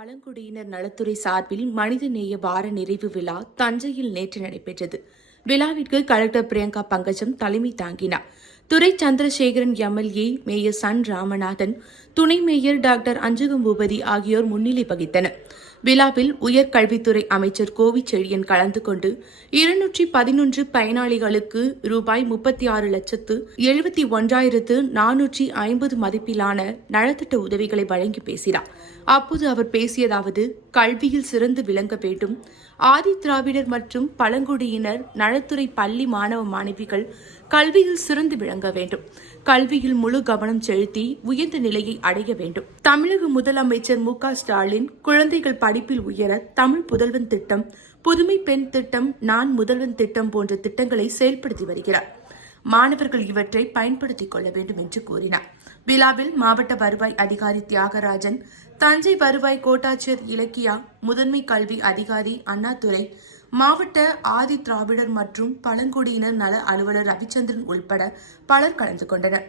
பழங்குடியினர் நலத்துறை சார்பில் மனிதநேய வார நிறைவு விழா தஞ்சையில் நேற்று நடைபெற்றது. விழாவிற்கு கலெக்டர் பிரியங்கா பங்கஜம் தலைமை தாங்கினார். துரை சந்திரசேகரன் எம்எல்ஏ, மேயர் சன் ராமநாதன், துணை மேயர் டாக்டர் அஞ்சுகம் பூபதி ஆகியோர் முன்னிலை வகித்தனர். விழாவில் உயர்கல்வித்துறை அமைச்சர் கோவிச்செழியன் கலந்து கொண்டு 211 பயனாளிகளுக்கு ரூபாய் 36,71,450 மதிப்பிலான நலத்திட்ட உதவிகளை வழங்கி பேசினார். அப்போது அவர் பேசியதாவது: கல்வியில் சிறந்து விளங்க வேண்டும். ஆதி திராவிடர் மற்றும் பழங்குடியினர் நலத்துறை பள்ளி மாணவ மாணவிகள் கல்வியில் சிறந்து விளங்க வேண்டும். கல்வியில் முழு கவனம் செலுத்தி உயர்ந்த நிலையை அடைய வேண்டும். தமிழக முதலமைச்சர் மு.க.ஸ்டாலின் குழந்தைகள் படிப்பில் உயர தமிழ் புதல்வன் திட்டம், புதுமை பெண் திட்டம், நான் முதல்வன் திட்டம் போன்ற திட்டங்களை செயல்படுத்தி வருகிறார். மாணவர்கள் இவற்றை பயன்படுத்திக் கொள்ள வேண்டும் என்று கூறினார். விழாவில் மாவட்ட வருவாய் அதிகாரி தியாகராஜன், தஞ்சை வருவாய் கோட்டாட்சியர் இலக்கியா, முதன்மை கல்வி அதிகாரி அண்ணாதுரை, மாவட்ட ஆதி திராவிடர் மற்றும் பழங்குடியினர் நல அலுவலர் ரவிச்சந்திரன் உள்பட பலர் கலந்து கொண்டனர்.